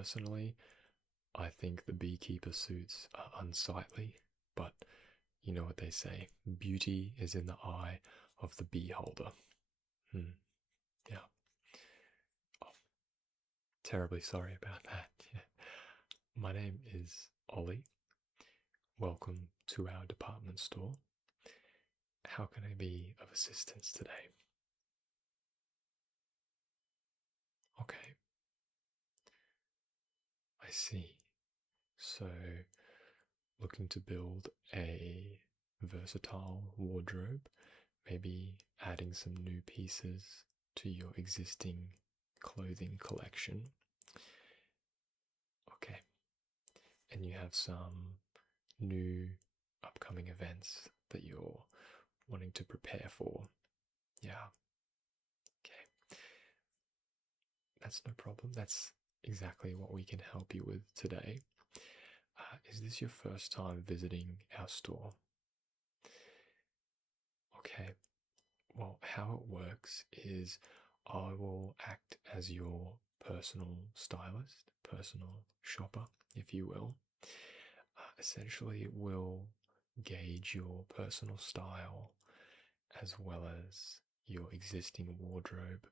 personally, I think the beekeeper suits are unsightly, but you know what they say, beauty is in the eye of the beholder. Hmm. Yeah. Oh, terribly sorry about that. Yeah. My name is Ollie. Welcome to our department store. How can I be of assistance today? Okay, I see. So, looking to build a versatile wardrobe, maybe adding some new pieces to your existing clothing collection. Okay, and you have some new upcoming events that you're wanting to prepare for. Yeah, okay, that's no problem. That's exactly what we can help you with today. Is this your first time visiting our store? Okay, well, how it works is I will act as your personal stylist, personal shopper, if you will. Essentially, it will gauge your personal style as well as your existing wardrobe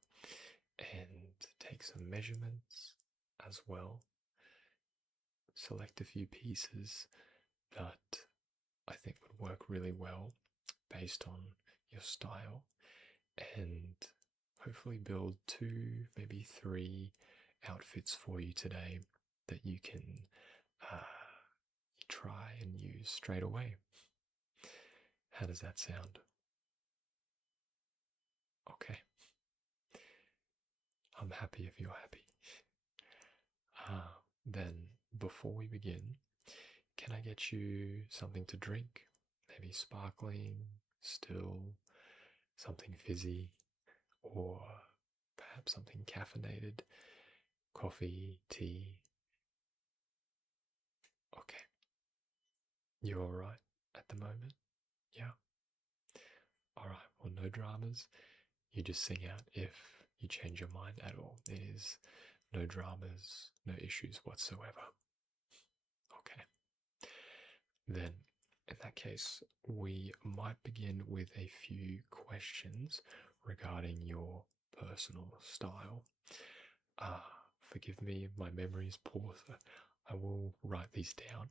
and take some measurements as well. Select a few pieces that I think would work really well based on your style and hopefully build 2, maybe 3 outfits for you today that you can uh, try and use straight away. How does that sound? Okay, I'm happy if you're happy. Then, before we begin, can I get you something to drink? Maybe sparkling, still, something fizzy, or perhaps something caffeinated? Coffee, tea? Okay, you're alright at the moment? Yeah? Alright, well, no dramas. You just sing out if you change your mind at all. It is no dramas, no issues whatsoever. Okay. Then, in that case, we might begin with a few questions regarding your personal style. Forgive me, my memory is poor, so I will write these down.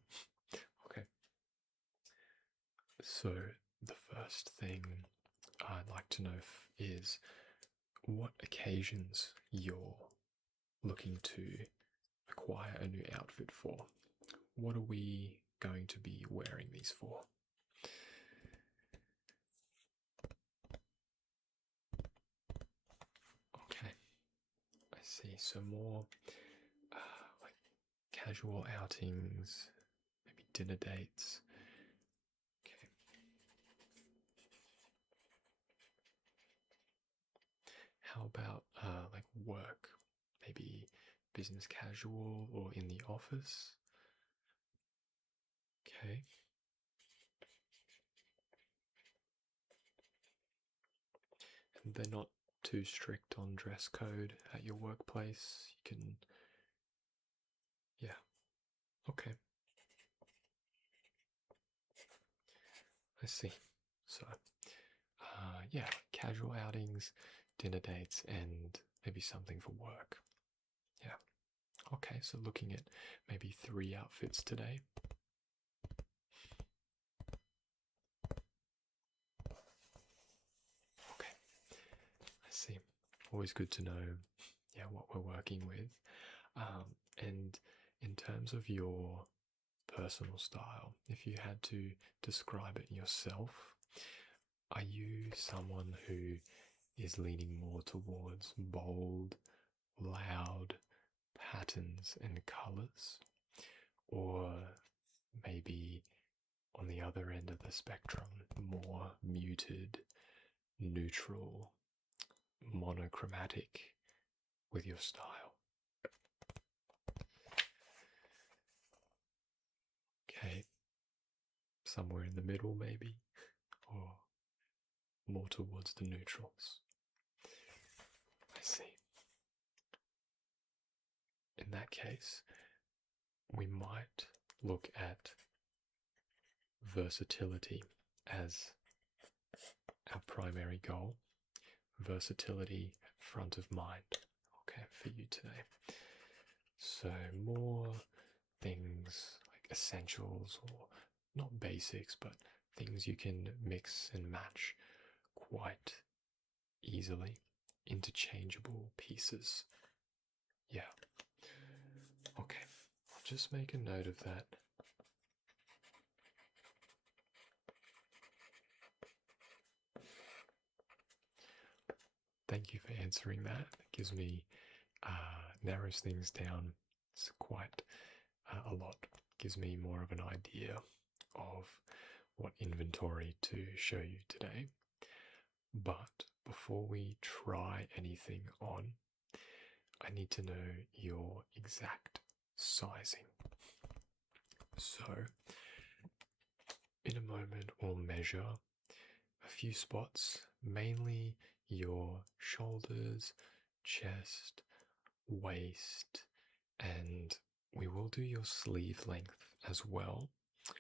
Okay. So, the first thing I'd like to know is what occasions you're looking to acquire a new outfit for. What are we going to be wearing these for? Okay, I see. So more like casual outings, maybe dinner dates. Okay. How about like work? Maybe business casual or in the office? Okay. And they're not too strict on dress code at your workplace. You can, yeah. Okay. I see. So, yeah, casual outings, dinner dates, and maybe something for work. Yeah. Okay, so looking at maybe 3 outfits today. Okay, I see. Always good to know, yeah, what we're working with. And in terms of your personal style, if you had to describe it yourself, are you someone who is leaning more towards bold, loud patterns and colors? Or maybe on the other end of the spectrum, more muted, neutral, monochromatic with your style? Okay, somewhere in the middle, maybe, or more towards the neutrals. I see. In in that case, we might look at versatility as our primary goal. Versatility front of mind, okay, for you today. So more things like essentials, or not basics, but things you can mix and match quite easily, interchangeable pieces. Yeah. Okay, I'll just make a note of that. Thank you for answering that. It gives me, narrows things down. It's quite a lot. Gives me more of an idea of what inventory to show you today. But before we try anything on, I need to know your exact sizing. So, in a moment, we'll measure a few spots, mainly your shoulders, chest, waist, and we will do your sleeve length as well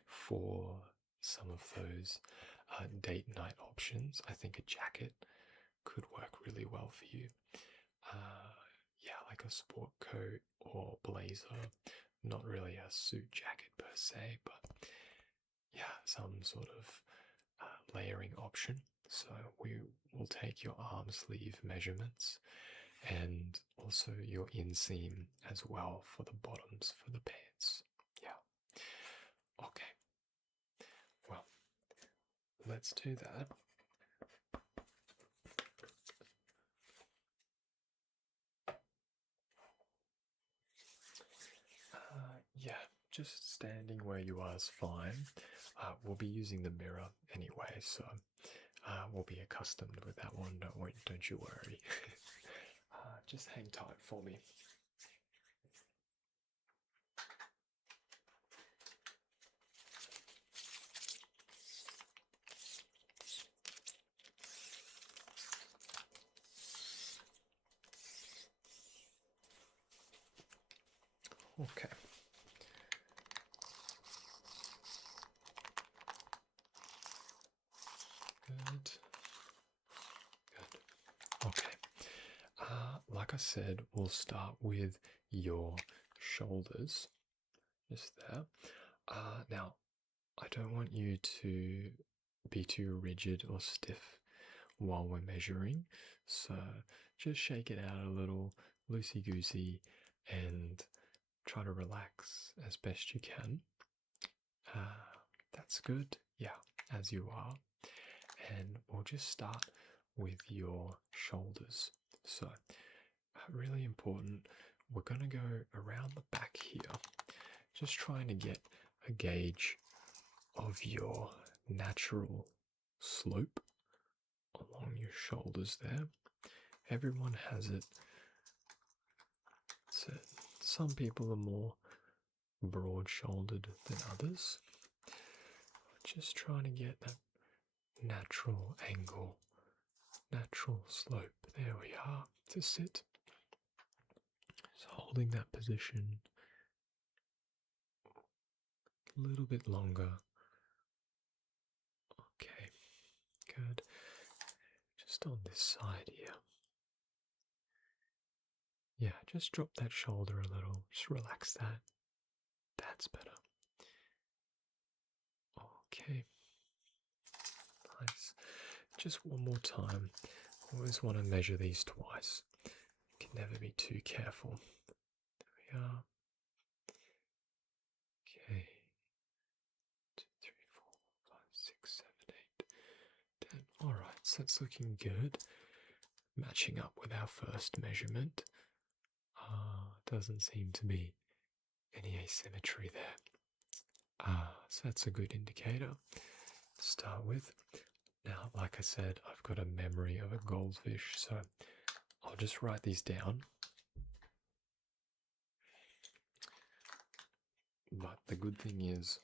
for some of those date night options. I think a jacket could work really well for you. Yeah, like a sport coat or blazer. Not really a suit jacket per se, but yeah, some sort of layering option. So we will take your arm sleeve measurements and also your inseam as well for the bottoms for the pants. Yeah. Okay. Well, let's do that. Yeah, just standing where you are is fine. We'll be using the mirror anyway, so we'll be accustomed with that one. Don't you worry. Just hang tight for me. Okay. Good. Good. Okay. Like I said, we'll start with your shoulders, just there. Now, I don't want you to be too rigid or stiff while we're measuring, so just shake it out a little, loosey-goosey, and try to relax as best you can. That's good, yeah, as you are. And we'll just start with your shoulders. So, really important, we're going to go around the back here, just trying to get a gauge of your natural slope along your shoulders there. Everyone has it. So some people are more broad-shouldered than others. Just trying to get that natural angle, natural slope. There we are, to sit. Just holding that position a little bit longer. Okay, good. Just on this side here. Yeah, just drop that shoulder a little. Just relax that. That's better. Okay. Nice. Just one more time. Always want to measure these twice. Can never be too careful. There we are. Okay. 2, 3, 4, 5, 6, 7, 8, 10. Alright, so it's looking good. Matching up with our first measurement. Doesn't seem to be any asymmetry there. So that's a good indicator to start with. Now, like I said, I've got a memory of a goldfish, so I'll just write these down. But the good thing is,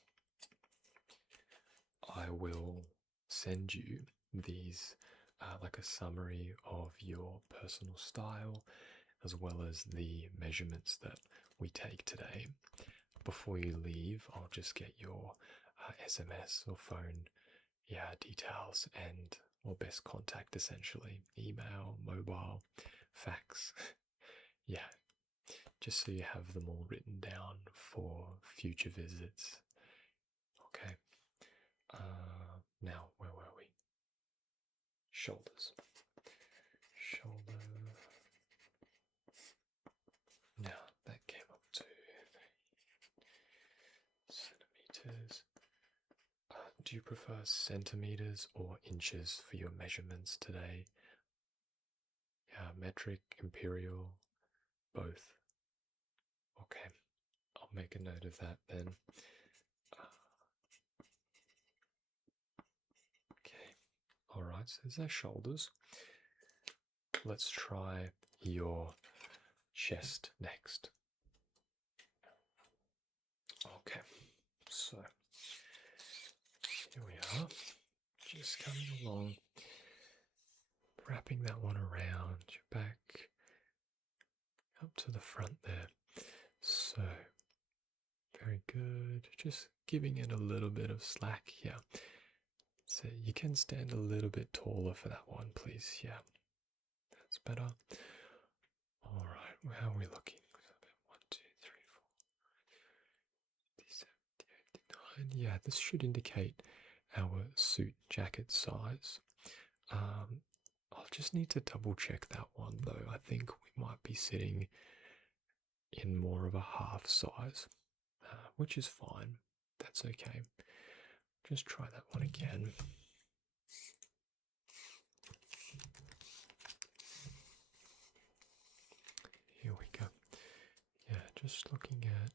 I will send you these like a summary of your personal style, as well as the measurements that we take today. Before you leave, I'll just get your SMS or phone details and or best contact, essentially email, mobile, fax. Yeah, just so you have them all written down for future visits. Okay. Now, where were we? Shoulders. Shoulder. Now, that came up to centimeters. Do you prefer centimeters or inches for your measurements today? Metric, imperial, both. Okay, I'll make a note of that then. Okay, alright, so there's our shoulders. Let's try your chest next. Okay, so here we are, just coming along, wrapping that one around your back, up to the front there. So, very good. Just giving it a little bit of slack here. So you can stand a little bit taller for that one, please. Yeah, that's better. All right, how are we looking? 1, 2, 3, 4, 57, 89. Yeah, this should indicate our suit jacket size. I'll just need to double check that one though. I think we might be sitting in more of a half size, which is fine. That's okay. Just try that one again. Here we go. Yeah, just looking at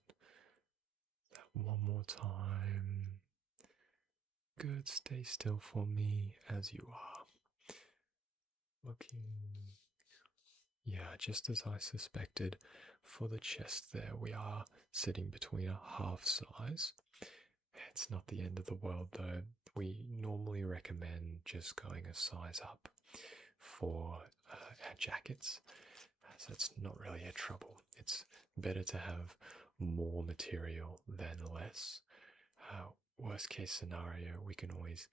that one more time. Good, stay still for me as you are. Looking, yeah, just as I suspected. For the chest there, we are sitting between a half size. It's not the end of the world though. We normally recommend just going a size up for our jackets, so it's not really a trouble. It's better to have more material than less. Worst case scenario, we can always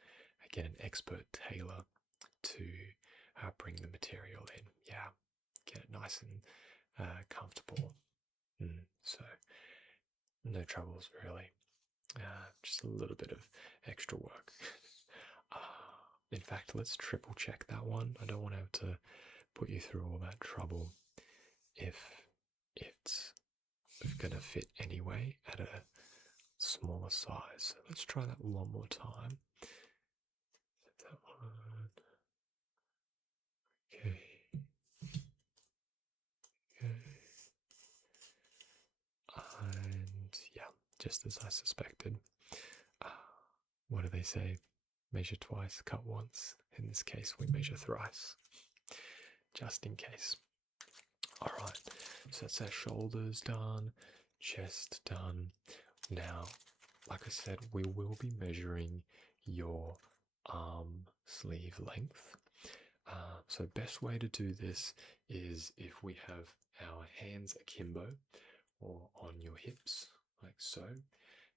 get an expert tailor to bring the material in. Yeah, get it nice and comfortable. So no troubles really. Just a little bit of extra work. In fact, let's triple check that one. I don't want to have to put you through all that trouble if it's gonna fit anyway at a smaller size. So let's try that one more time. That one. Okay. And yeah, just as I suspected. What do they say? Measure twice, cut once. In this case, we measure thrice, just in case. Alright, so that's our shoulders done, chest done. Now, like I said, we will be measuring your arm sleeve length. So best way to do this is if we have our hands akimbo or on your hips, like so.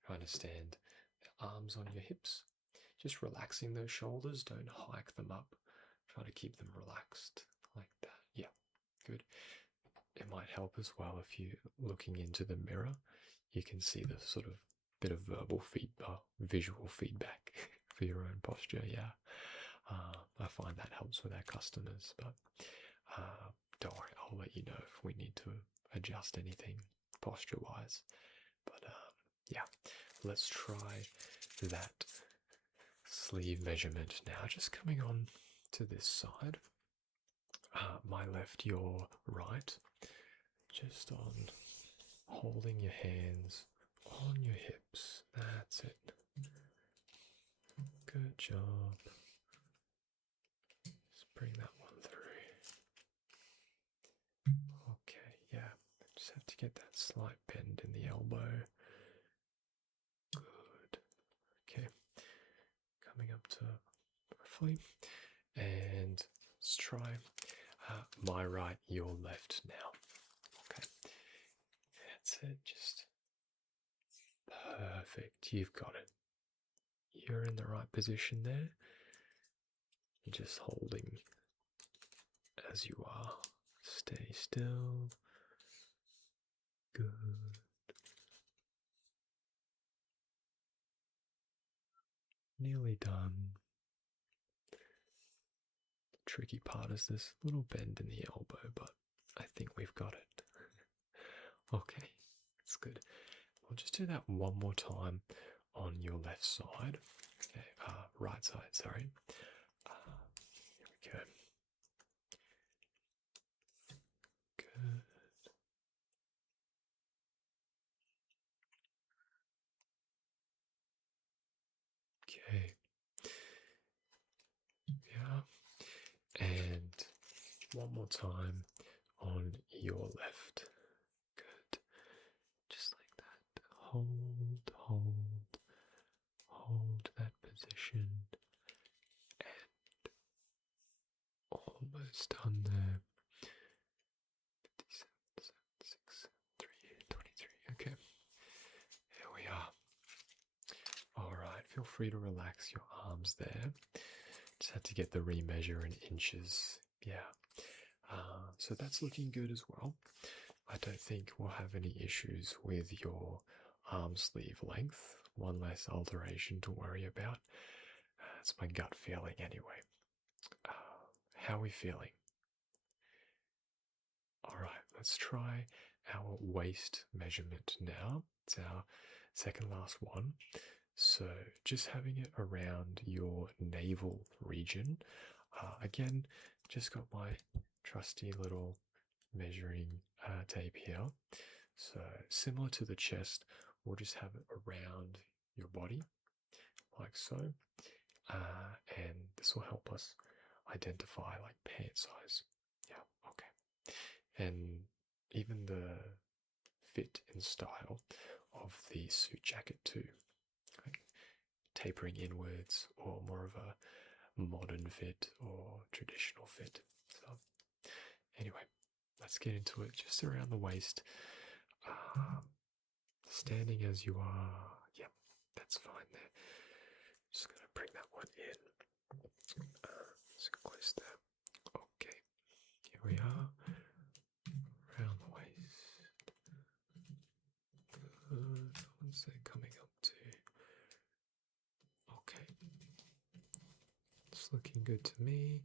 Trying to stand the arms on your hips. Just relaxing those shoulders, don't hike them up. Try to keep them relaxed like that. Yeah, good. It might help as well if you're looking into the mirror. You can see the sort of bit of visual feedback for your own posture. Yeah, I find that helps with our customers, but don't worry, I'll let you know if we need to adjust anything posture-wise. But yeah, let's try that sleeve measurement now. Just coming on to this side, my left, your right. Just on holding your hands on your hips. That's it. Good job. Just bring that one through. Okay, yeah. Just have to get that slight bend in the elbow. Good. Okay. Coming up to roughly. And let's try my right, your left now. Okay. That's it, just perfect. You've got it. You're in the right position there. You're just holding as you are. Stay still. Good. Nearly done. The tricky part is this little bend in the elbow, but I think we've got it. Okay, that's good. We'll just do that one more time on your left side. Okay, right side, sorry. Here we go. Good. Okay. Yeah. And one more time on your left. Good. Just like that. Hold, hold that position. And almost done there. 57, 6, 3, 23. Okay. Here we are. Alright, feel free to relax your arms there. Just had to get the remeasure in inches. Yeah. So that's looking good as well. I don't think we'll have any issues with your arm sleeve length. One less alteration to worry about. It's my gut feeling anyway. How are we feeling? Alright, let's try our waist measurement now. It's our second last one. So just having it around your navel region. Again, just got my trusty little measuring tape here. So similar to the chest, we'll just have it around your body, like so. And this will help us identify like pant size. Yeah, okay. And even the fit and style of the suit jacket too. Like tapering inwards or more of a modern fit or traditional fit. So anyway, let's get into it. Just around the waist. Standing as you are. Yep, that's fine there. Just going to bring that one in. So close there. Okay, here we are. Around the waist. Good. What's that coming up to? Okay. It's looking good to me.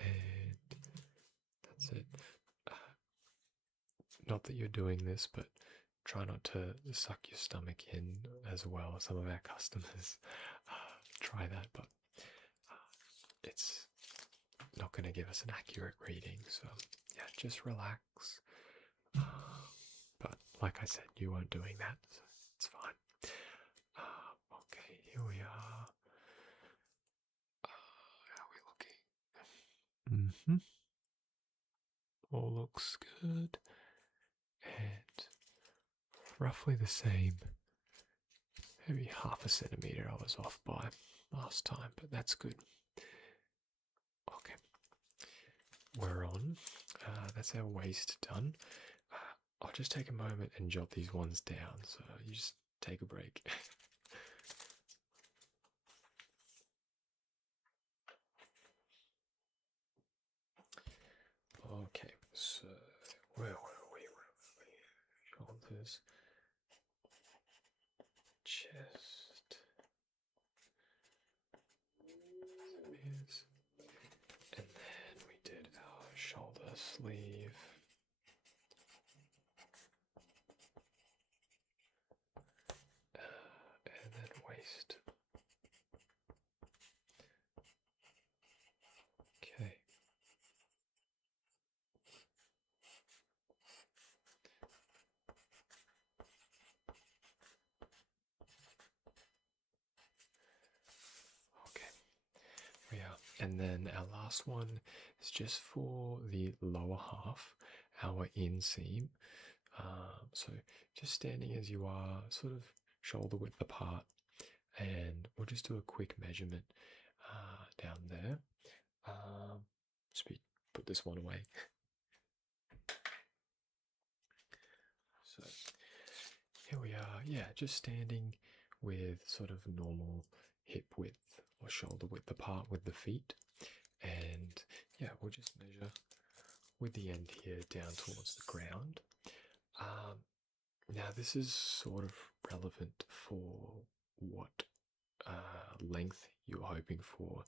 And that's it. Not that you're doing this, but try not to suck your stomach in as well. Some of our customers try that, but it's not going to give us an accurate reading. So yeah, just relax. But like I said, you weren't doing that, so it's fine. Okay, here we are. How are we looking? All looks good. And roughly the same. Maybe half a centimetre I was off by last time, but that's good. Okay. We're on. That's our waist done. I'll just take a moment and jot these ones down, so you just take a break. Okay, so where were we? Shoulders, chest, centimeters, and then we did our shoulder sleeve. And then waist. Okay. Okay. Yeah. And then our last one is just for the lower half, our inseam. So just standing as you are, sort of shoulder width apart, and we'll just do a quick measurement down there. Put this one away. So yeah, just standing with sort of normal hip width or shoulder width apart with the feet. And yeah, we'll just measure with the end here down towards the ground. Now, this is sort of relevant for what length you're hoping for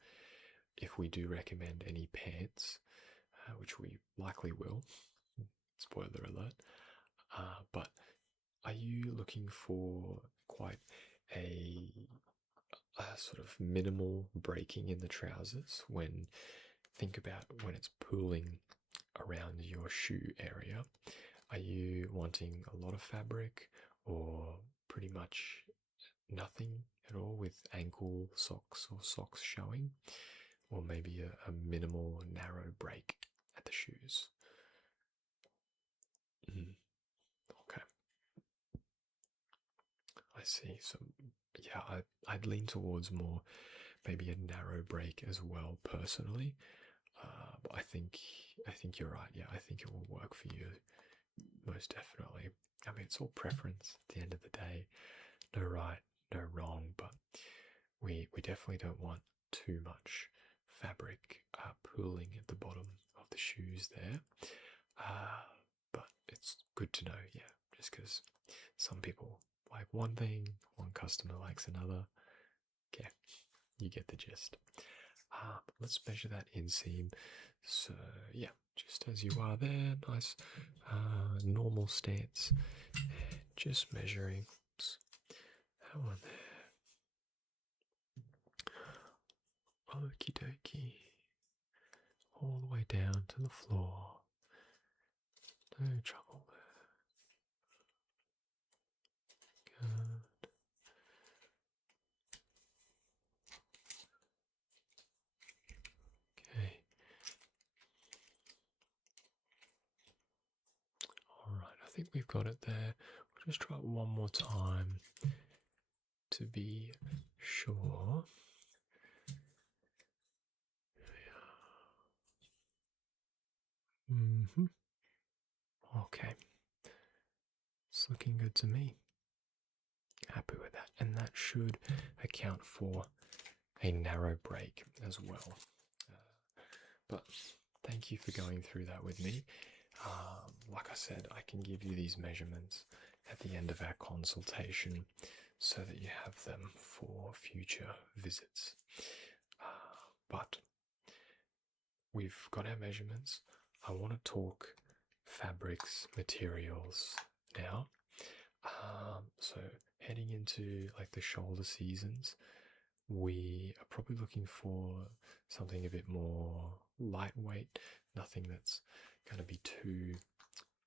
if we do recommend any pants, which we likely will. Spoiler alert. But are you looking for quite a sort of minimal breaking in the trousers think about when it's pooling around your shoe area? Are you wanting a lot of fabric or pretty much nothing at all with ankle socks or socks showing? Or maybe a minimal narrow break at the shoes? Okay, I see. So yeah, I'd lean towards more maybe a narrow break as well personally. But I think you're right. Yeah, I think it will work for you most definitely. I mean, it's all preference at the end of the day. No right, no wrong, but we definitely don't want too much fabric pooling at the bottom of the shoes there. But it's good to know, yeah, just because some people like one thing, one customer likes another. Okay, you get the gist. Let's measure that inseam. So yeah, just as you are there, nice normal stance. Just measuring. Oops, that one there. Okie dokie. All the way down to the floor. No trouble there. Good. Okay. Alright, I think we've got it there. We'll just try it one more time to be sure. Okay. It's looking good to me. Happy with that. And that should account for a narrow break as well. But thank you for going through that with me. Like I said, I can give you these measurements at the end of our consultation so that you have them for future visits. But we've got our measurements. I want to talk fabrics, materials now. So heading into like the shoulder seasons, we are probably looking for something a bit more lightweight, nothing that's going to be too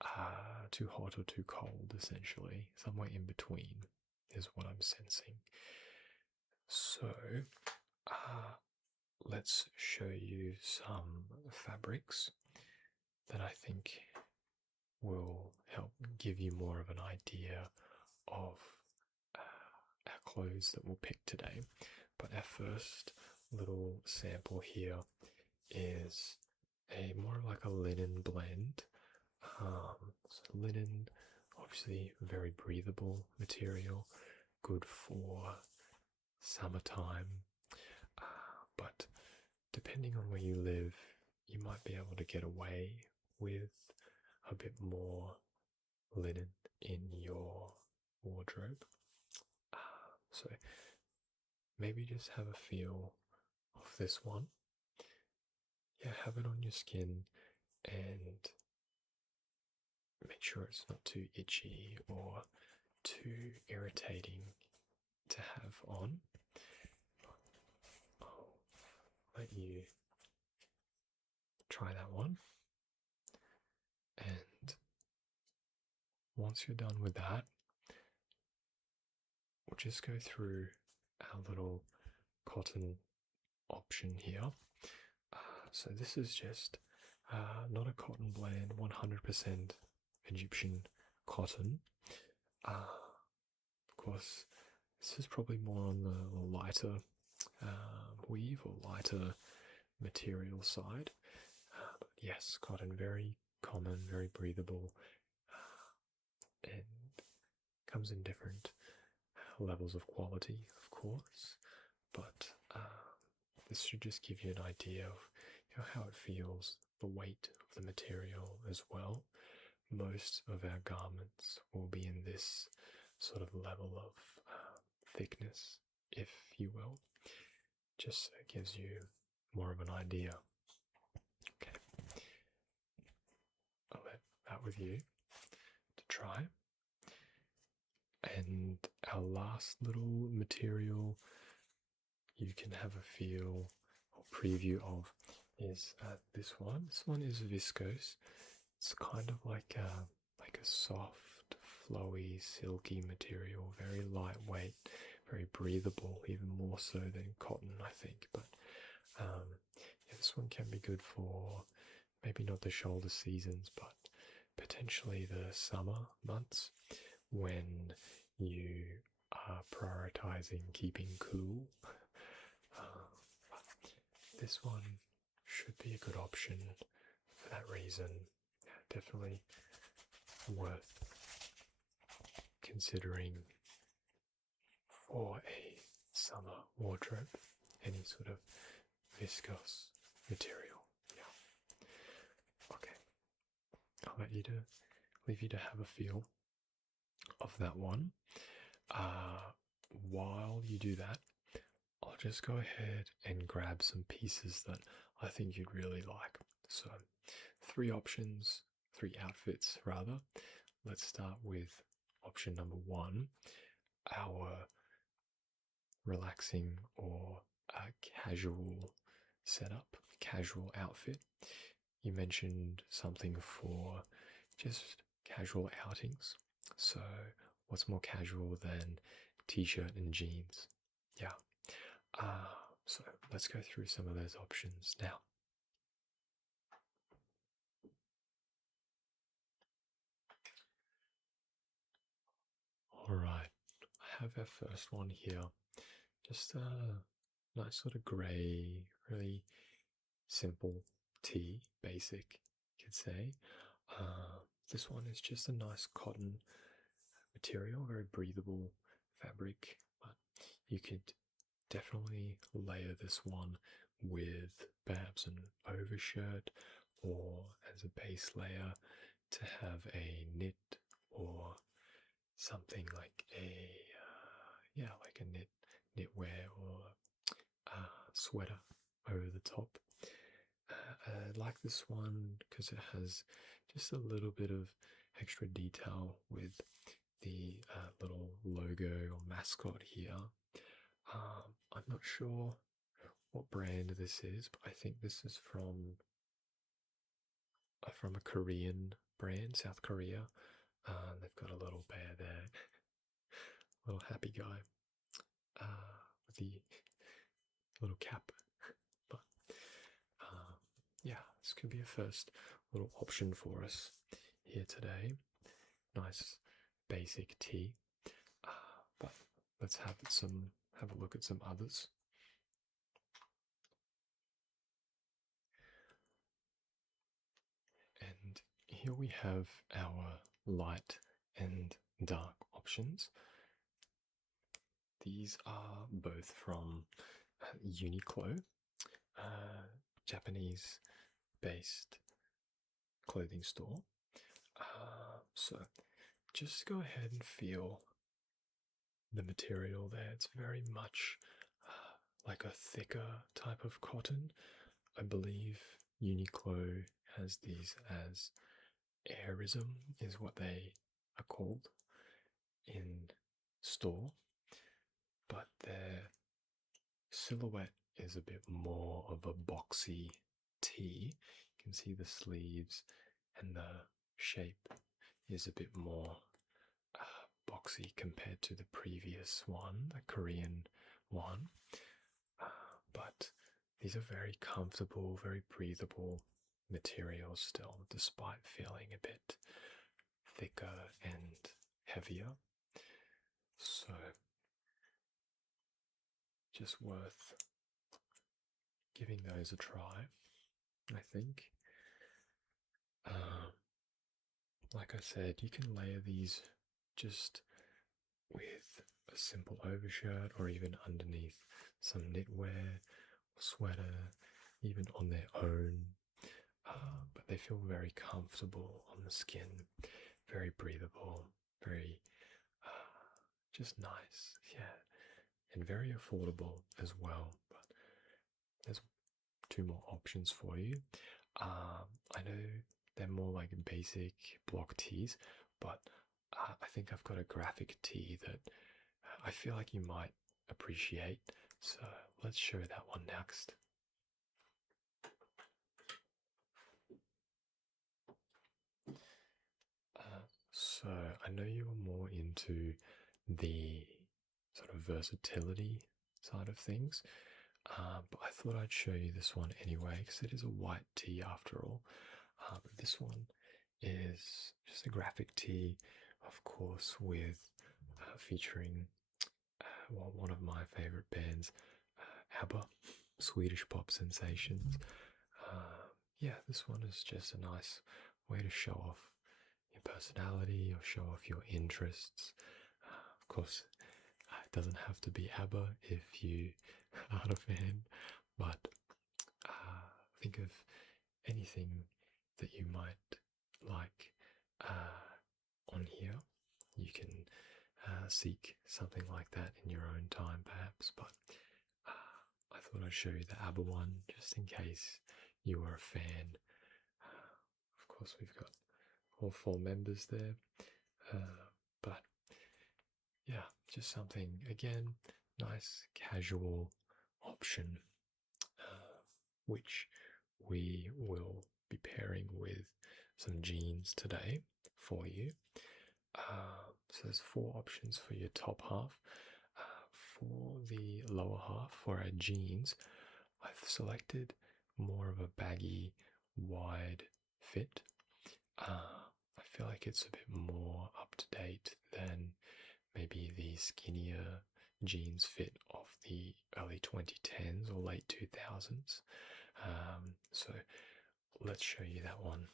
hot or too cold, essentially. Somewhere in between is what I'm sensing. So let's show you some fabrics that I think will help give you more of an idea of our clothes that we'll pick today. But our first little sample here is a more like a linen blend. So linen, obviously very breathable material, good for summertime. But depending on where you live, you might be able to get away with a bit more linen in your wardrobe. So maybe just have a feel of this one. Yeah, have it on your skin and make sure it's not too itchy or too irritating to have on. I'll let you try that one. And once you're done with that, we'll just go through our little cotton option here. So this is just not a cotton blend, 100% Egyptian cotton. Of course, this is probably more on the lighter weave or lighter material side. But yes, cotton, very common, very breathable, and Comes in different levels of quality, of course, but this should just give you an idea of how it feels, the weight of the material as well. Most of our garments will be in this sort of level of thickness, if you will, just so it gives you more of an idea. Okay, I'll let that with you to try. And our last little material you can have a feel or preview of is this one. This one is viscose. It's kind of like a soft, flowy, silky material, very lightweight, very breathable, even more so than cotton, I think. But yeah, this one can be good for maybe not the shoulder seasons, but potentially the summer months when you are prioritizing keeping cool. This one should be a good option for that reason. Yeah, definitely worth considering for a summer wardrobe. Any sort of viscose material. Yeah. Okay. I'll leave you to have a feel of that one. While you do that, I'll just go ahead and grab some pieces that I think you'd really like. So, three outfits rather. Let's start with option number one, our relaxing or casual setup, casual outfit. You mentioned something for just casual outings. So, what's more casual than t-shirt and jeans? Yeah. So let's go through some of those options now. All right, I have our first one here. Just a nice sort of grey, really simple tee, basic, you could say. This one is just a nice cotton material, very breathable fabric, but you could definitely layer this one with perhaps an overshirt or as a base layer to have a knit or something like a knitwear or sweater over the top. I like this one because it has just a little bit of extra detail with the little logo or mascot here. I'm not sure what brand this is, but I think this is from a Korean brand, South Korea. They've got a little bear there, little happy guy with the little cap. But yeah, this could be a first little option for us here today. Nice basic tee, but let's have a look at some others. And here we have our light and dark options. These are both from Uniqlo, Japanese based clothing store. So just go ahead and feel the material there. It's very much like a thicker type of cotton. I believe Uniqlo has these as airism is what they are called in store, but their silhouette is a bit more of a boxy tee. You can see the sleeves and the shape is a bit more boxy compared to the previous one, the Korean one. But these are very comfortable, very breathable materials still, despite feeling a bit thicker and heavier. So, just worth giving those a try, I think. Like I said, you can layer these just with a simple overshirt or even underneath some knitwear or sweater, even on their own. But they feel very comfortable on the skin, very breathable, very just nice, yeah, and very affordable as well. But there's two more options for you. I know they're more like basic block tees, but I think I've got a graphic tee that I feel like you might appreciate. So let's show that one next. So I know you are more into the sort of versatility side of things, but I thought I'd show you this one anyway because it is a white tee after all. This one is just a graphic tee, of course, with featuring one of my favorite bands, ABBA, Swedish pop sensations. Yeah, this one is just a nice way to show off your personality or show off your interests. Of course, it doesn't have to be ABBA if you aren't a fan, but think of anything that you might like on here. You can seek something like that in your own time, perhaps, but I thought I'd show you the ABBA one just in case you are a fan. Of course, we've got all four members there, but yeah, just something again, nice casual option, which we will be pairing with some jeans today for you. So there's four options for your top half. For the lower half, for our jeans, I've selected more of a baggy, wide fit. I feel like it's a bit more up to date than maybe the skinnier jeans fit of the early 2010s or late 2000s. So let's show you that one.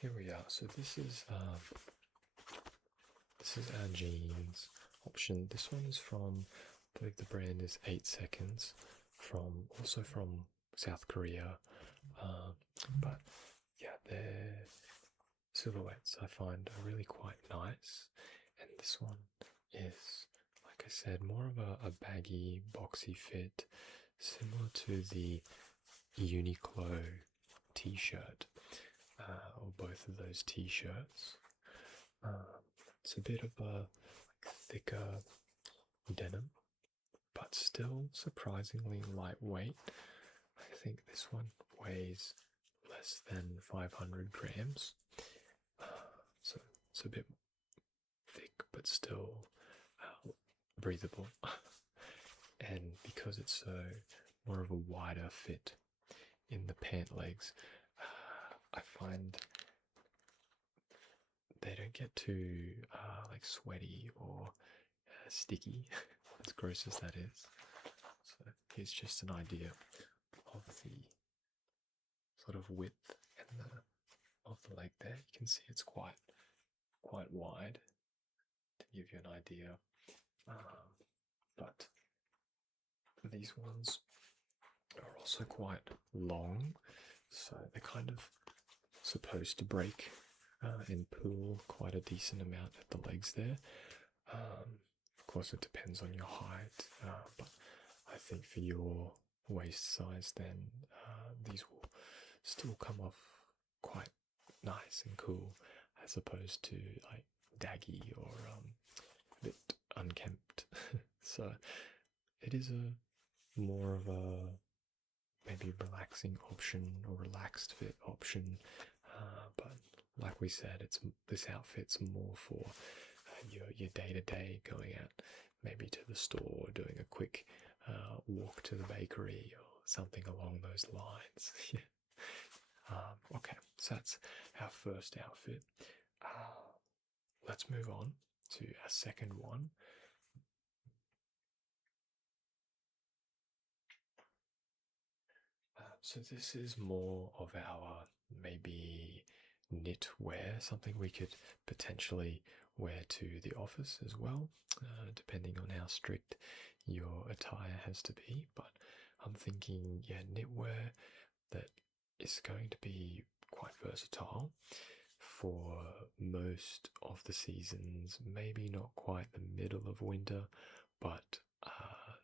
Here we are. So this is our jeans option. This one is from, I believe the brand is 8 Seconds, also from South Korea. But yeah, their silhouettes I find are really quite nice. And this one is, like I said, more of a baggy, boxy fit, similar to the Uniqlo t-shirt, or both of those t-shirts. It's a bit of a thicker denim, but still surprisingly lightweight. I think this one weighs less than 500 grams, so it's a bit thick, but still breathable. And because it's more of a wider fit in the pant legs, I find they don't get too like sweaty or sticky, as gross as that is. So here's just an idea of the sort of width and of the leg there. You can see it's quite wide, to give you an idea. But these ones are also quite long, so they're kind of supposed to break and pull quite a decent amount at the legs there. Of course, it depends on your height, but I think for your waist size, then these will still come off quite nice and cool, as opposed to like daggy or a bit unkempt. So it is a more of a maybe relaxing option or relaxed fit option, but like we said, this outfit's more for your day-to-day, going out maybe to the store, doing a quick walk to the bakery or something along those lines. Okay, so that's our first outfit. Let's move on to our second one. So this is more of our maybe knitwear, something we could potentially wear to the office as well, depending on how strict your attire has to be. But I'm thinking, yeah, knitwear that is going to be quite versatile for most of the seasons, maybe not quite the middle of winter, but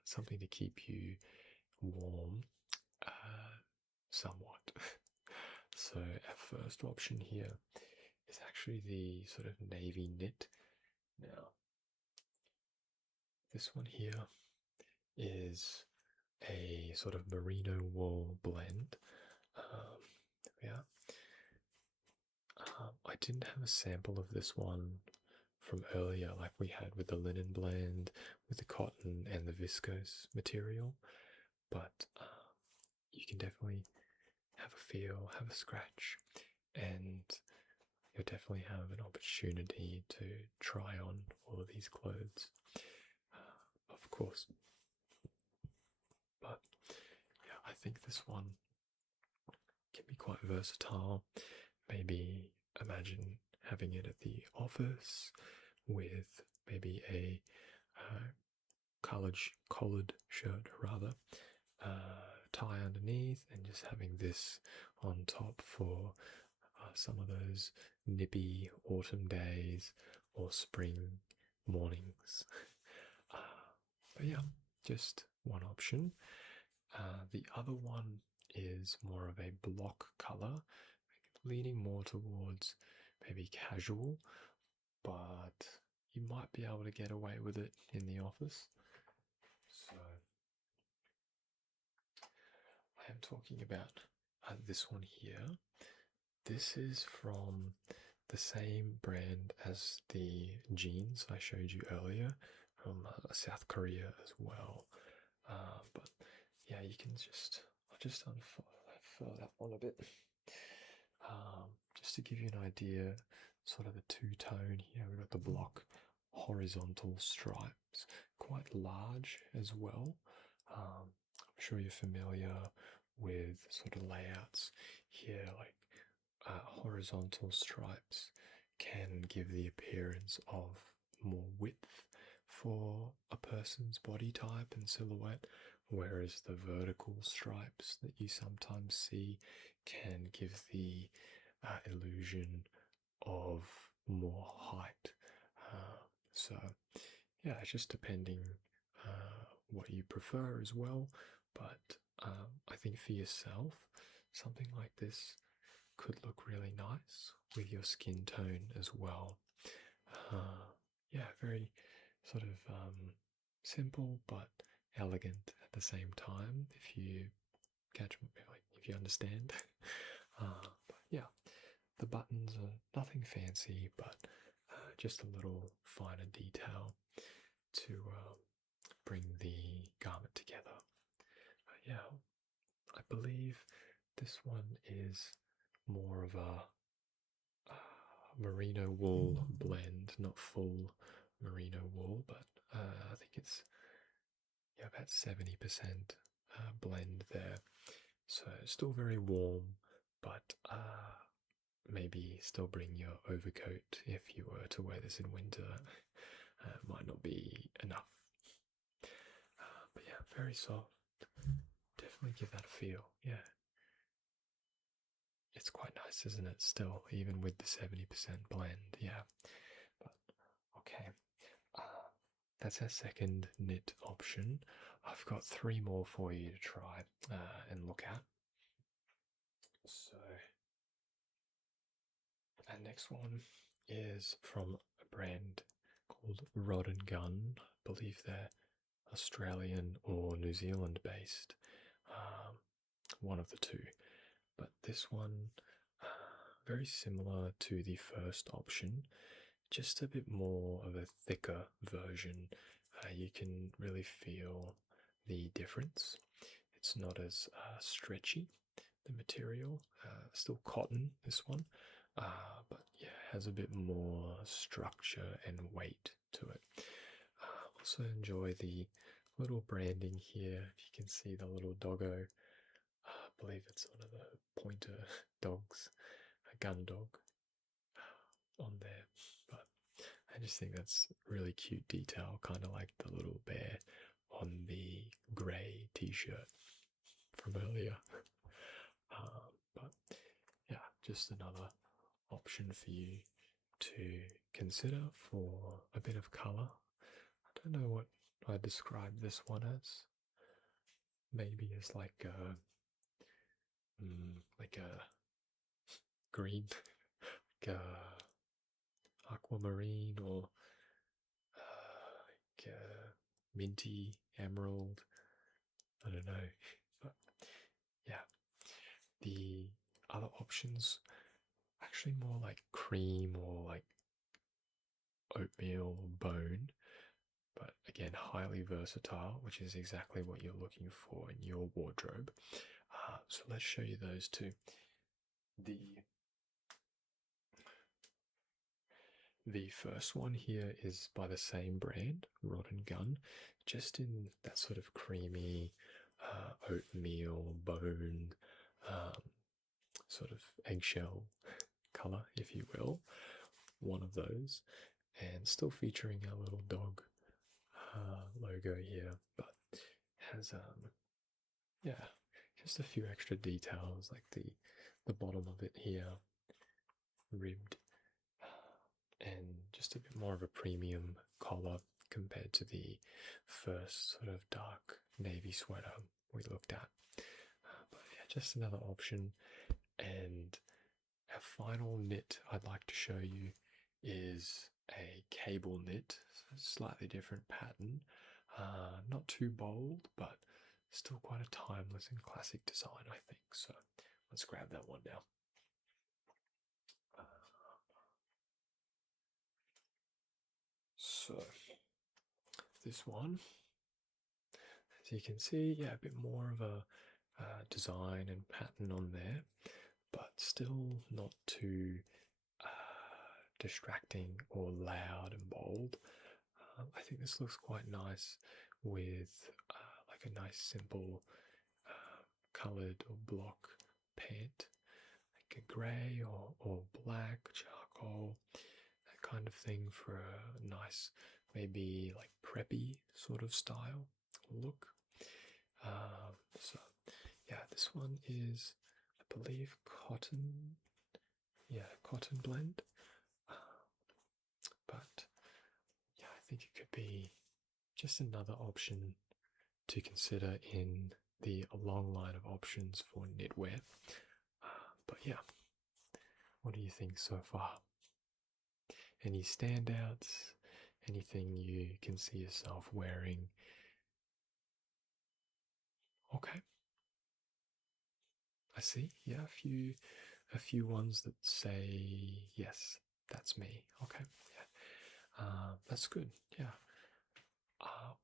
something to keep you warm somewhat. So our first option here is actually the sort of navy knit. Now, this one here is a sort of merino wool blend. Yeah, I didn't have a sample of this one from earlier, like we had with the linen blend, with the cotton and the viscose material, but you can definitely have a feel, have a scratch, and you'll definitely have an opportunity to try on all of these clothes, of course. But yeah, I think this one can be quite versatile. Maybe imagine having it at the office with maybe a collared shirt rather, tie underneath, and just having this on top for some of those nippy autumn days or spring mornings. But yeah, just one option. The other one is more of a block color, leaning more towards maybe casual, but you might be able to get away with it in the office. So I am talking about this one here. This is from the same brand as the jeans I showed you earlier from South Korea as well. But yeah, you can I'll just unfurl that one a bit. Just to give you an idea, sort of the two-tone here, we've got the block horizontal stripes, quite large as well. I'm sure you're familiar with sort of layouts here, like horizontal stripes can give the appearance of more width for a person's body type and silhouette, whereas the vertical stripes that you sometimes see can give the illusion of more height. So, yeah, it's just depending what you prefer as well. But I think for yourself, something like this could look really nice with your skin tone as well. Yeah, very sort of simple but elegant at the same time. If you if you understand. But yeah, the buttons are nothing fancy, but just a little finer detail to bring the garment together. Yeah, I believe this one is more of a merino wool blend, not full merino wool, but I think it's about 70% blend there. So still very warm, but maybe still bring your overcoat if you were to wear this in winter. Might not be enough. But yeah, very soft. Definitely give that a feel. Yeah. It's quite nice, isn't it? Still, even with the 70% blend. Yeah. But okay. That's our second knit option. I've got three more for you to try and look at. So, our next one is from a brand called Rod and Gun. I believe they're Australian or New Zealand based, one of the two. But this one, very similar to the first option, just a bit more of a thicker version. You can really feel the difference. It's not as stretchy, the material, still cotton, this one, but yeah, has a bit more structure and weight to it. Also enjoy the little branding here. If you can see the little doggo believe it's one of the pointer dogs, a gun dog on there. But I just think that's really cute detail, kind of like the little bear on the grey t-shirt from earlier. But yeah, just another option for you to consider for a bit of colour. I don't know what I describe this one as. Maybe as like a green, like a aquamarine or like minty emerald. I don't know, but yeah, the other options actually more like cream or like oatmeal bone, but again, highly versatile, which is exactly what you're looking for in your wardrobe. So let's show you those two. The first one here is by the same brand, Rod and Gun, just in that sort of creamy oatmeal bone, sort of eggshell color, if you will. One of those, and still featuring our little dog logo here, but has yeah, just a few extra details like the bottom of it here, ribbed, and just a bit more of a premium collar compared to the first sort of dark navy sweater we looked at. But yeah, just another option. And our final knit I'd like to show you is a cable knit, slightly different pattern, not too bold, but still quite a timeless and classic design, I think. So let's grab that one now. So this one, as you can see, yeah, a bit more of a design and pattern on there, but still not too distracting or loud and bold. I think this looks quite nice with like a nice simple coloured or block pant, like a grey or black, charcoal, that kind of thing for a nice, maybe like preppy sort of style look. So yeah, this one is, I believe, cotton. Yeah, cotton blend. But yeah, I think it could be just another option to consider in the long line of options for knitwear. But yeah, what do you think so far? Any standouts? Anything you can see yourself wearing? Okay, I see. Yeah, a few ones that say yes, that's me. Okay, yeah, that's good. Yeah.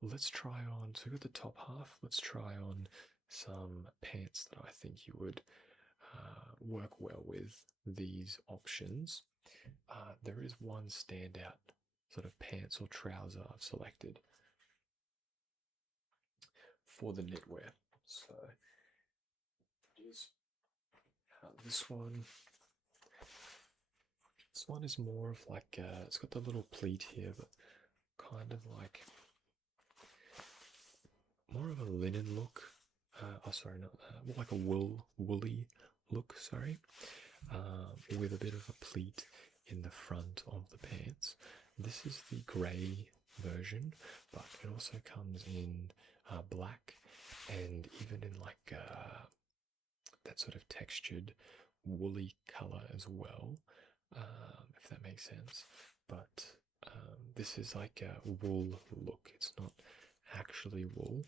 Let's try on. So we got the top half. Let's try on some pants that I think you would work well with these options. There is one standout sort of pants or trouser I've selected for the knitwear. So it is this one. This one is more of like it's got the little pleat here, but kind of like more of a linen look. Sorry, not more like a woolly look. Sorry, with a bit of a pleat in the front of the pants. This is the grey version, but it also comes in black and even in like that sort of textured woolly color as well, if that makes sense. But this is like a wool look. It's not actually wool,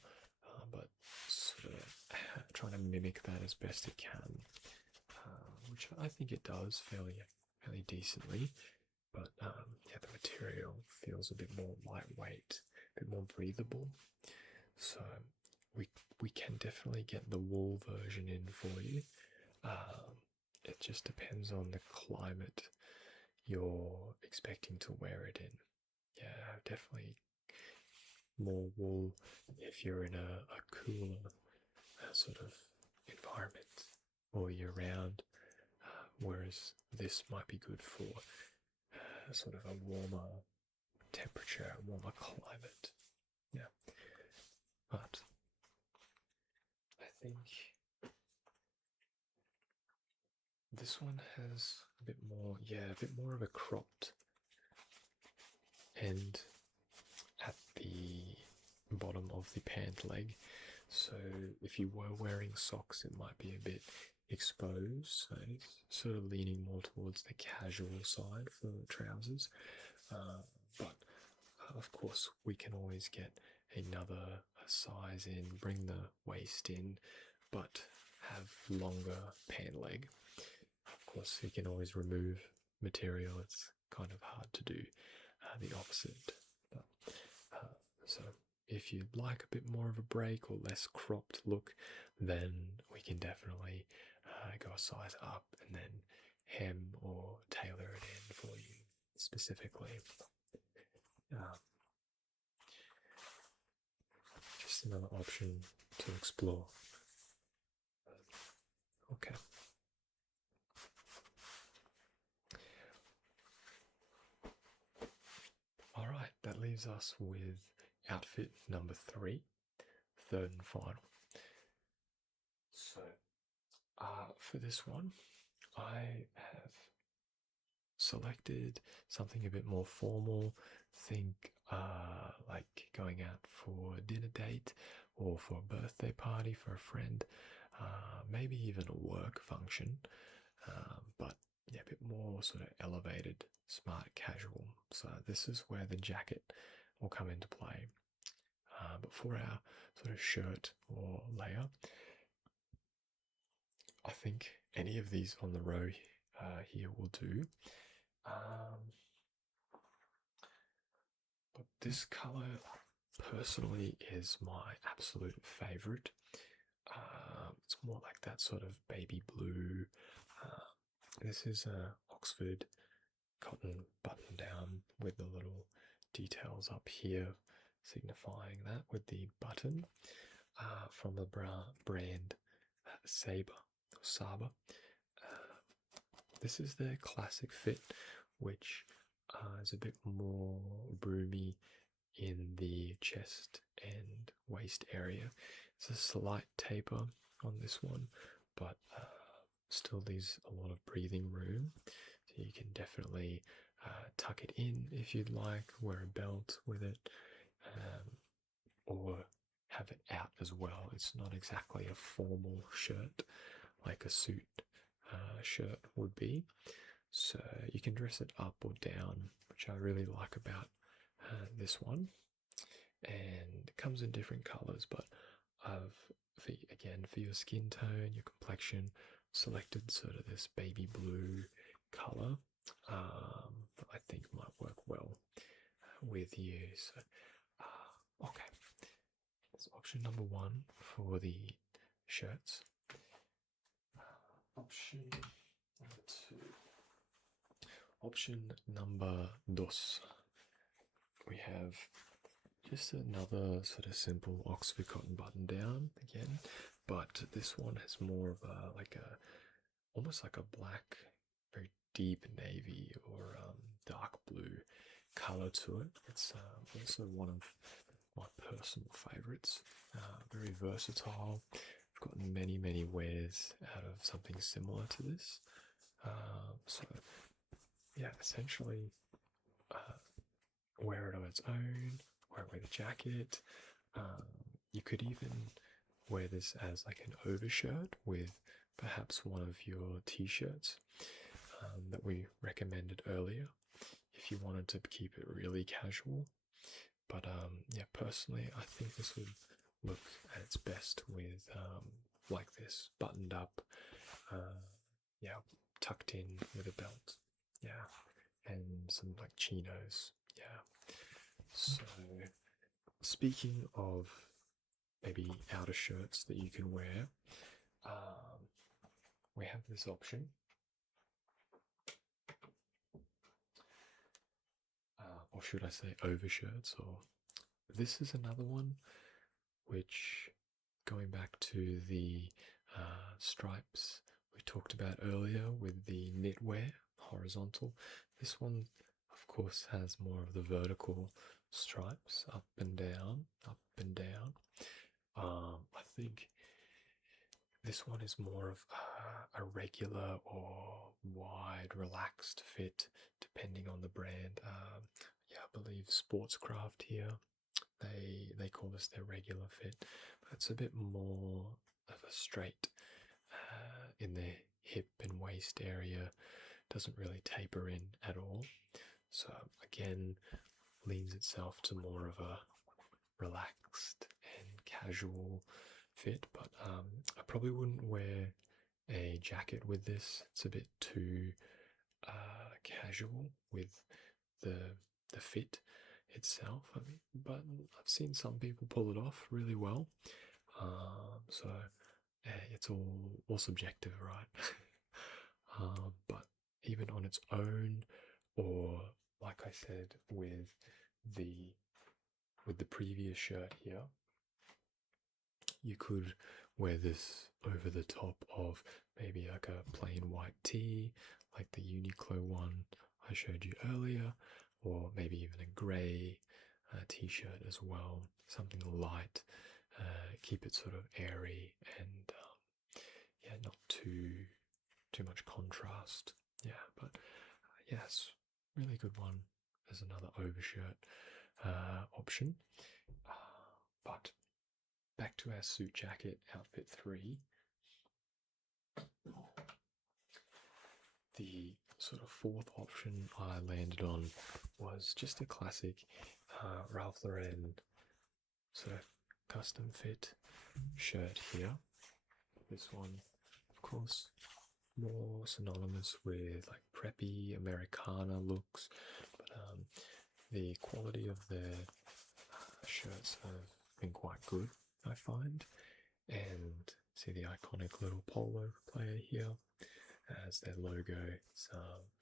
but sort of trying to mimic that as best it can, which I think it does fairly decently. But yeah, the material feels a bit more lightweight, a bit more breathable. So we can definitely get the wool version in for you. It just depends on the climate you're expecting to wear it in. Yeah, definitely more wool if you're in a cooler sort of environment all year round, whereas this might be good for sort of a warmer temperature, warmer climate. Yeah, but I think this one has a bit more, yeah, a bit more of a cropped end at the bottom of the pant leg. So if you were wearing socks, it might be a bit exposed. So it's sort of leaning more towards the casual side for trousers. But of course, we can always get another size in, bring the waist in, but have longer pant leg. Of course, you can always remove material. It's kind of hard to do the opposite. But, so if you'd like a bit more of a break or less cropped look, then we can definitely go a size up and then hem or tailor it in for you specifically. Just another option to explore. Okay. Alright, that leaves us with outfit number 3, third and final. So, for this one, I have selected something a bit more formal. Think like going out for a dinner date or for a birthday party for a friend, maybe even a work function, but yeah, a bit more sort of elevated, smart casual. So this is where the jacket will come into play. But for our sort of shirt or layer, I think any of these on the row here will do. But this color personally is my absolute favorite. It's more like that sort of baby blue. This is a Oxford cotton button down with the little details up here signifying that with the button from the brand Saba. This is their classic fit, which is a bit more roomy in the chest and waist area. It's a slight taper on this one, but still leaves a lot of breathing room. So you can definitely tuck it in if you'd like, wear a belt with it, or have it out as well. It's not exactly a formal shirt like a suit shirt would be. So you can dress it up or down, which I really like about this one. And it comes in different colors, but for your skin tone, your complexion, selected sort of this baby blue color that I think might work well with you. So, okay, that's option number 1 for the shirts. Option number 2. Option number 2. We have just another sort of simple Oxford cotton button down again, but this one has more of almost like a black, very deep navy or dark blue color to it. It's also one of my personal favorites. Very versatile. I've gotten many wears out of something similar to this. So yeah, essentially wear it on its own, wear it with a jacket. You could even wear this as like an overshirt with perhaps one of your t-shirts that we recommended earlier if you wanted to keep it really casual. But yeah, personally, I think this would look at its best with like this, buttoned up, yeah, tucked in with a belt, yeah, and some like chinos, yeah. So speaking of maybe outer shirts that you can wear, we have this option. Or should I say overshirts? Or this is another one which, going back to the stripes we talked about earlier with the knitwear horizontal. This one, of course, has more of the vertical stripes up and down, up and down. I think this one is more of a regular or wide, relaxed fit, depending on the brand. Yeah, I believe Sportscraft here, they call this their regular fit, but it's a bit more of a straight in the hip and waist area. Doesn't really taper in at all. So again, leans itself to more of a relaxed and casual fit, but I probably wouldn't wear a jacket with this. It's a bit too casual with the fit itself. I mean, but I've seen some people pull it off really well. So it's all subjective, right? But even on its own, or like I said the with the previous shirt here, you could wear this over the top of maybe like a plain white tee, like the Uniqlo one I showed you earlier, or maybe even a grey t-shirt as well, something light, keep it sort of airy and yeah, not too much contrast. Yeah, but yes, really good one as another overshirt option. But back to our suit jacket outfit 3. The sort of fourth option I landed on was just a classic Ralph Lauren sort of custom fit shirt here. This one, of course, more synonymous with like preppy Americana looks, but the quality of their shirts have been quite good, I find. And see the iconic little polo player here as their logo. It's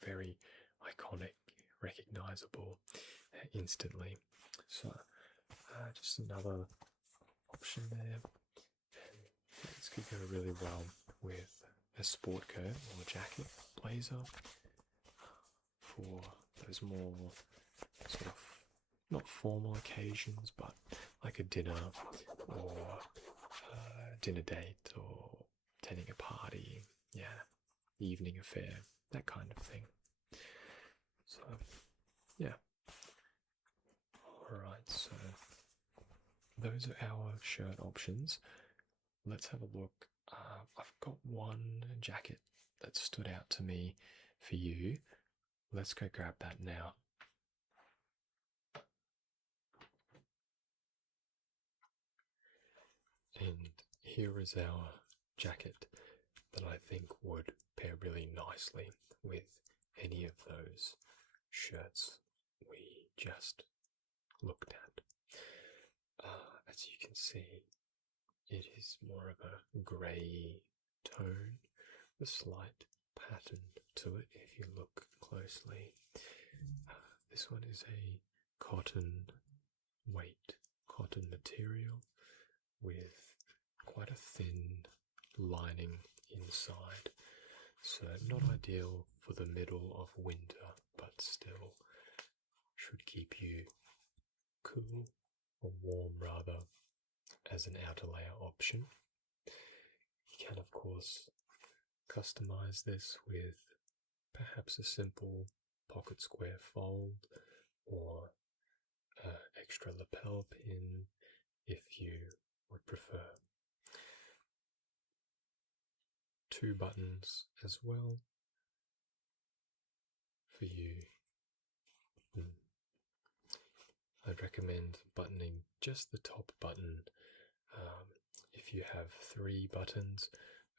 very iconic, recognizable instantly. So just another option there. And this could go really well with a sport coat or jacket, blazer, for those more sort of not formal occasions, but like a dinner or dinner date or attending a party, yeah, evening affair, that kind of thing. So, yeah. Alright, so those are our shirt options. Let's have a look. I've got one jacket that stood out to me for you. Let's go grab that now. And here is our jacket that I think would pair really nicely with any of those shirts we just looked at. As you can see, it is more of a grey tone, a slight pattern to it if you look closely. This one is a cotton material with quite a thin lining inside, so not ideal for the middle of winter, but still should keep you cool, or warm rather, as an outer layer option. You can of course customize this with perhaps a simple pocket square fold or extra lapel pin if you would prefer. 2 buttons as well for you. I'd recommend buttoning just the top button. If you have 3 buttons,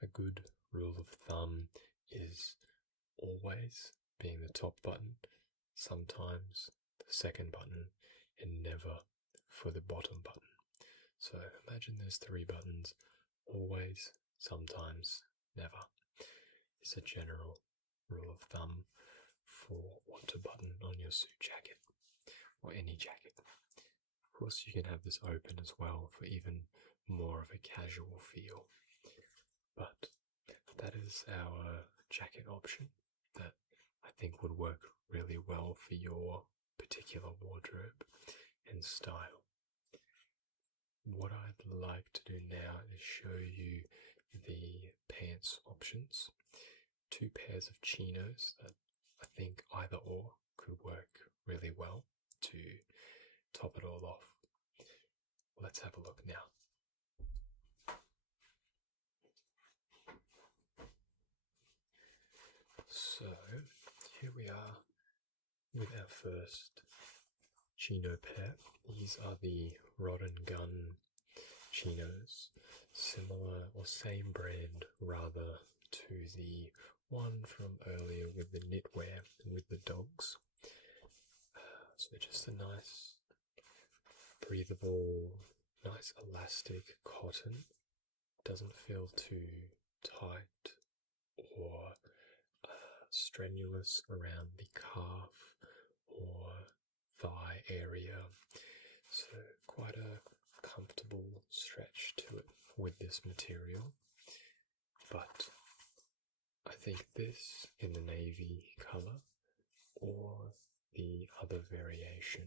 a good rule of thumb is always being the top button, sometimes the second button, and never for the bottom button. So imagine there's 3 buttons, always, sometimes, never. It's a general rule of thumb for what to button on your suit jacket or any jacket. Of course, you can have this open as well for even more of a casual feel. But that is our jacket option that I think would work really well for your particular wardrobe and style. What I'd like to do now is show you the pants options. Two pairs of chinos that I think either or could work really well to top it all off. Let's have a look now. So here we are with our first chino pair. These are the Rod and Gun chinos, similar or same brand rather to the one from earlier with the knitwear and with the dogs. So just a nice breathable, nice elastic cotton. Doesn't feel too tight or strenuous around the calf or thigh area. So quite a comfortable stretch to it with this material. But I think this in the navy colour or the other variation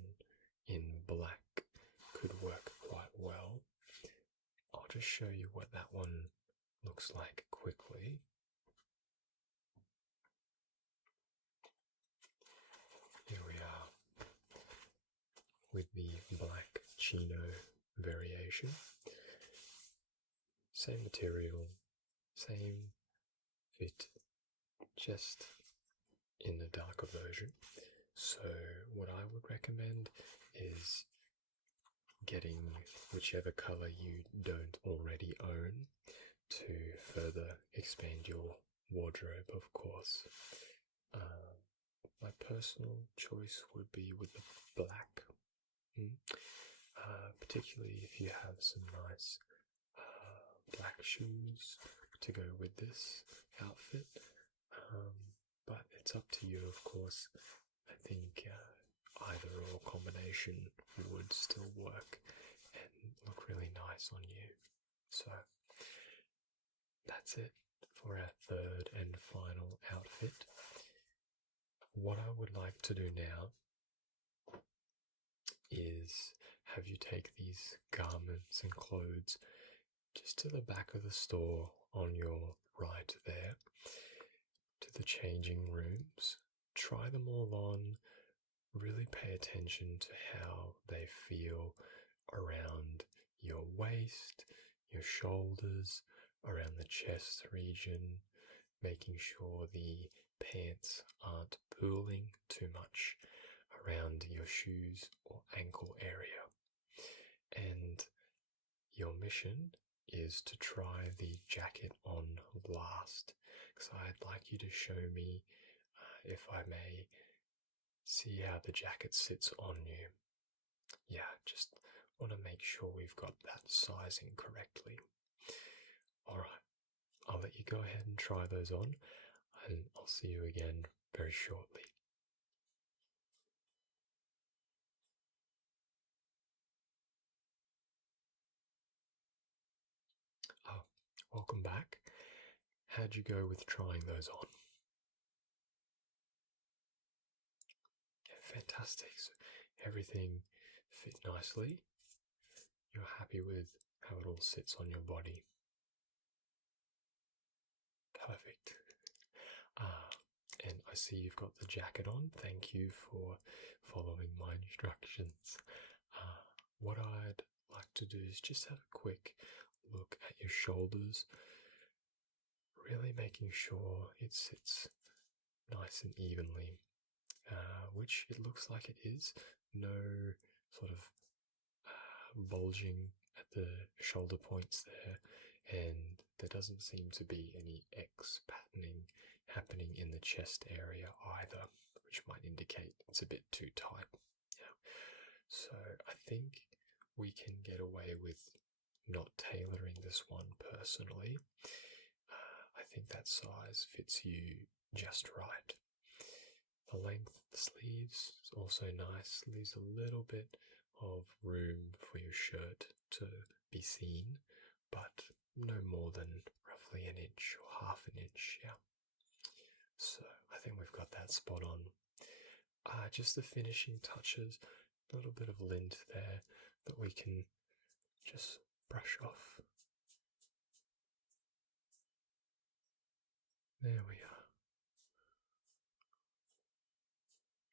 in black could work quite well. I'll just show you what that one looks like quickly. Here we are with the black chino variation. Same material, same fit, just in the darker version. So what I would recommend is getting whichever color you don't already own to further expand your wardrobe, of course. My personal choice would be with the black, particularly if you have some nice black shoes to go with this outfit. But it's up to you, of course. I think either or combination would still work and look really nice on you. So that's it for our third and final outfit. What I would like to do now is have you take these garments and clothes just to the back of the store on your right there, to the changing rooms. Try them all on, really pay attention to how they feel around your waist, your shoulders, around the chest region, making sure the pants aren't pooling too much around your shoes or ankle area. And your mission is to try the jacket on last, because I'd like you to show me, if I may, see how the jacket sits on you. Yeah, just want to make sure we've got that sizing correctly. Alright, I'll let you go ahead and try those on, and I'll see you again very shortly. Oh, welcome back. How'd you go with trying those on? Yeah, fantastic. So everything fit nicely. You're happy with how it all sits on your body. Perfect. And I see you've got the jacket on. Thank you for following my instructions. What I'd like to do is just have a quick look at your shoulders, really making sure it sits nice and evenly, which it looks like it is. No sort of bulging at the shoulder points there, and there doesn't seem to be any X patterning happening in the chest area either, which might indicate it's a bit too tight. Yeah. So I think we can get away with not tailoring this one personally. I think that size fits you just right. The length of the sleeves is also nice, leaves a little bit of room for your shirt to be seen, but no more than roughly an inch or half an inch, yeah. So I think we've got that spot on. Just the finishing touches, a little bit of lint there that we can just brush off. There we are.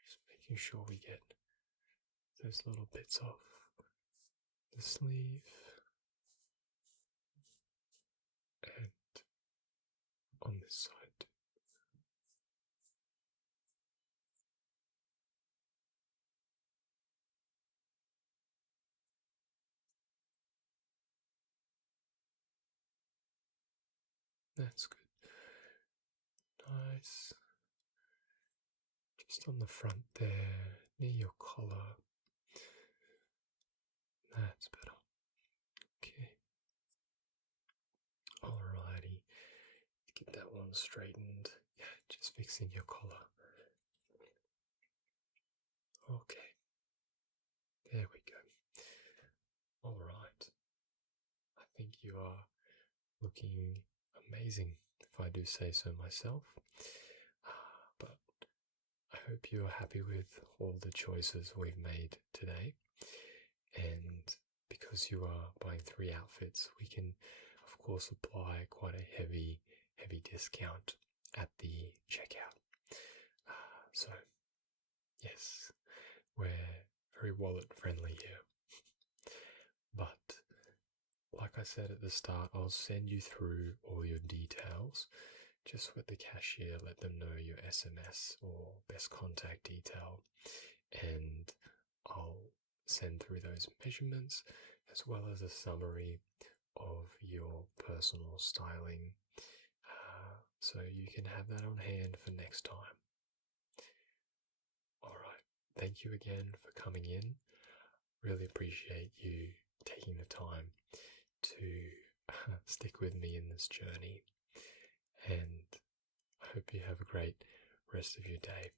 Just making sure we get those little bits off the sleeve and on this side. That's good. Nice. Just on the front there, near your collar. That's better. Okay. Alrighty. Get that one straightened. Yeah, just fixing your collar. Okay. There we go. Alright. I think you are looking amazing, if I do say so myself. But I hope you are happy with all the choices we've made today. And because you are buying 3 outfits, we can, of course, apply quite a heavy discount at the checkout. So, yes, we're very wallet friendly here. But like I said at the start, I'll send you through all your details. Just with the cashier, let them know your SMS or best contact detail, and I'll send through those measurements as well as a summary of your personal styling, so you can have that on hand for next time. Alright, thank you again for coming in. Really appreciate you taking the time to stick with me in this journey, and I hope you have a great rest of your day.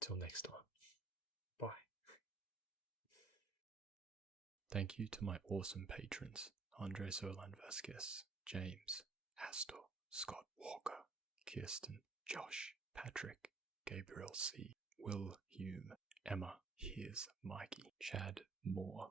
Till next time. Bye. Thank you to my awesome patrons, Andres Orlan Vasquez, James, Astor, Scott Walker, Kirsten, Josh, Patrick, Gabriel C., Will Hume, Emma, Here's Mikey, Chad Moore,